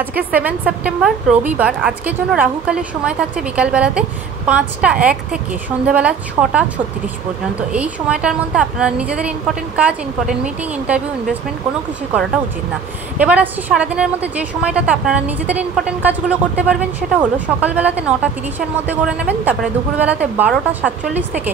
আজকে 7 সেপ্টেম্বর রবিবার। আজকের জন্য রাহুকালের সময় থাকছে বিকালবেলাতে 5টা 1 থেকে সন্ধ্যেবেলা 6টা 36 পর্যন্ত। এই সময়টার মধ্যে আপনারা নিজেদের ইম্পর্টেন্ট কাজ, ইম্পর্টেন্ট মিটিং, ইন্টারভিউ, ইনভেস্টমেন্ট কোনো কিছু করাটা উচিত না। এবার আসছি সারাদিনের মধ্যে যে সময়টাতে আপনারা নিজেদের ইম্পর্টেন্ট কাজগুলো করতে পারবেন সেটা হলো সকালবেলাতে 9টা 30-এর মধ্যে করে নেবেন, তারপরে দুপুরবেলাতে 12টা 47 থেকে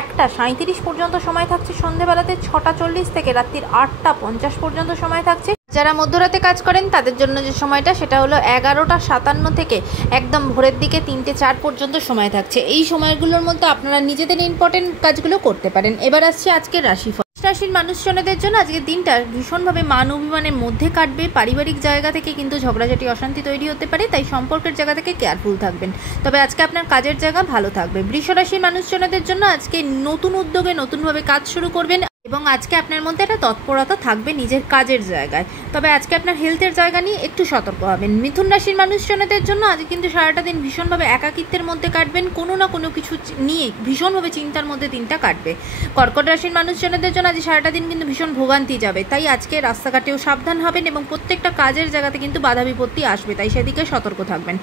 1টা 37 পর্যন্ত সময় থাকছে, সন্ধ্যেবেলাতে 6টা 40 থেকে রাত্রির 8টা 50 পর্যন্ত সময় থাকছে। যারা মধ্যরাতে কাজ করেন তাদের জন্য যে সময়টা সেটা হলো 11টা 57 থেকে একদম ভোরের দিকে 3টে 4 পর্যন্ত সময় থাকছে। এই সময়গুলোর মধ্যে আপনারা নিজেদের ইম্পর্টেন্ট কাজগুলো করতে পারেন। এবার আসছে আজকের রাশিফল। রাশির মানুষজনদের জন্য আজকের দিনটা ভীষণভাবে মান অভিমানের মধ্যে কাটবে। পারিবারিক জায়গা থেকে কিন্তু ঝগড়াঝাটি অশান্তি তৈরি হতে পারে, তাই সম্পর্কের জায়গা থেকে কেয়ারফুল থাকবেন। তবে আজকে আপনার কাজের জায়গা ভালো থাকবে। বৃষ রাশির মানুষজনদের জন্য আজকে নতুন উদ্যোগে নতুনভাবে কাজ শুরু করবেন এবং আজকে আপনার মধ্যে একটা তৎপরতা থাকবে নিজের কাজের জায়গায়। তবে আজকে আপনার হেলথের জায়গা নিয়ে একটু সতর্ক হবেন। মিথুন রাশির মানুষজনদের জন্য আজকে কিন্তু সারাটা দিন ভীষণভাবে একাকিত্বের মধ্যে কাটবেন, কোনো না কোনো কিছু নিয়ে ভীষণভাবে চিন্তার মধ্যে দিনটা কাটবে। কর্কট রাশির মানুষজনদের জন্য আজ সারাটা দিন কিন্তু ভীষণ ভোগান্তি যাবে, তাই আজকে রাস্তাঘাটেও সাবধান হবেন এবং প্রত্যেকটা কাজের জায়গাতে কিন্তু বাধা বিপত্তি আসবে, তাই সেদিকে সতর্ক থাকবেন।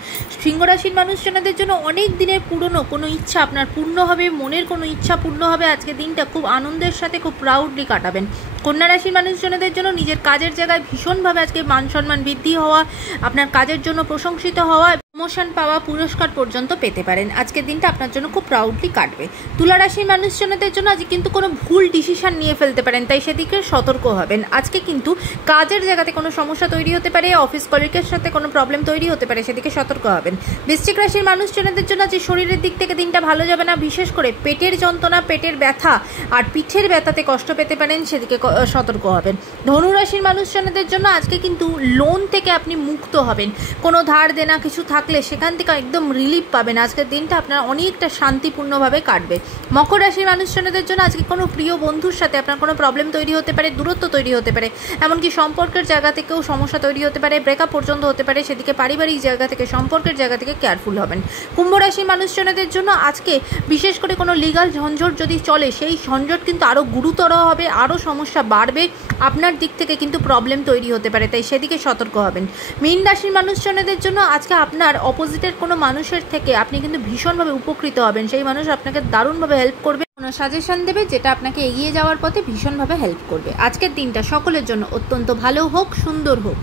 সিংহ রাশির মানুষজনদের জন্য অনেক দিনের পুরনো কোনো ইচ্ছা আপনার পূর্ণ হবে, মনের কোনো ইচ্ছা পূর্ণ হবে। আজকে দিনটা খুব আনন্দের সাথে খুব প্রাউডলি কাটাবেন। কন্যা রাশির মানুষজনদের জন্য নিজের কাজের জায়গায় ভীষণভাবে আজকে মান সম্মান বৃদ্ধি হওয়া, আপনার কাজের জন্য প্রশংসিত হওয়া, প্রমোশন পাওয়া, পুরস্কার পর্যন্ত পেতে পারেন। আজকের দিনটা আপনার জন্য খুব প্রাউডলি কাটবে। তুলা রাশির মানুষজনদের জন্য আজকে কিন্তু কোনো ভুল ডিসিশন নিয়ে ফেলতে পারেন, তাই সেদিকে সতর্ক হবেন। আজকে কিন্তু কাজের জায়গাতে কোনো সমস্যা তৈরি হতে পারে, অফিস কলিগের সাথে কোনো প্রবলেম তৈরি হতে পারে, সেদিকে সতর্ক হবেন। বৃশ্চিক রাশির মানুষজনদের জন্য আজকে শরীরের দিক থেকে দিনটা ভালো যাবে না, বিশেষ করে পেটের যন্ত্রণা, পেটের ব্যথা আর পিঠের ব্যথাতে কষ্ট পেতে পারেন, সেদিকে সতর্ক হবেন। ধনু রাশির মানুষজনদের জন্য আজকে কিন্তু লোন থেকে আপনি মুক্ত হবেন। কোনো ধার দেনা কিছু থাকলে সেখান থেকে একদম রিলিফ পাবেন। আজকের দিনটা আপনার অনেকটা শান্তিপূর্ণভাবে কাটবে। মকর রাশির মানুষজনদের জন্য আজকে কোনো প্রিয় বন্ধুর সাথে আপনার কোনো প্রবলেম তৈরি হতে পারে, দূরত্ব তৈরি হতে পারে, এমনকি সম্পর্কের জায়গা থেকেও সমস্যা তৈরি হতে পারে, ব্রেকআপ পর্যন্ত হতে পারে, সেদিকে পারিবারিক জায়গা থেকে সম্পর্কের জায়গা থেকে কেয়ারফুল হবেন। কুম্ভ রাশির মানুষজনদের জন্য আজকে বিশেষ করে কোনো লিগাল ঝঞ্ঝট যদি চলে, সেই ঝঞ্ঝট কিন্তু আরও গুরুতর হবে, আরও সমস্যা বাড়বে, আপনার দিক থেকে কিন্তু প্রবলেম তৈরি হতে পারে, তাই সেদিকে সতর্ক হবেন। মীন রাশির মানুষজনদের জন্য আজকে আপনার অপোজিটের কোনো মানুষের থেকে আপনি কিন্তু ভীষণভাবে উপকৃত হবেন। সেই মানুষ আপনাকে দারুণভাবে হেল্প করবে, কোনো সাজেশন দেবে যেটা আপনাকে এগিয়ে যাওয়ার পথে ভীষণভাবে হেল্প করবে। আজকের দিনটা সকলের জন্য অত্যন্ত ভালো হোক, সুন্দর হোক।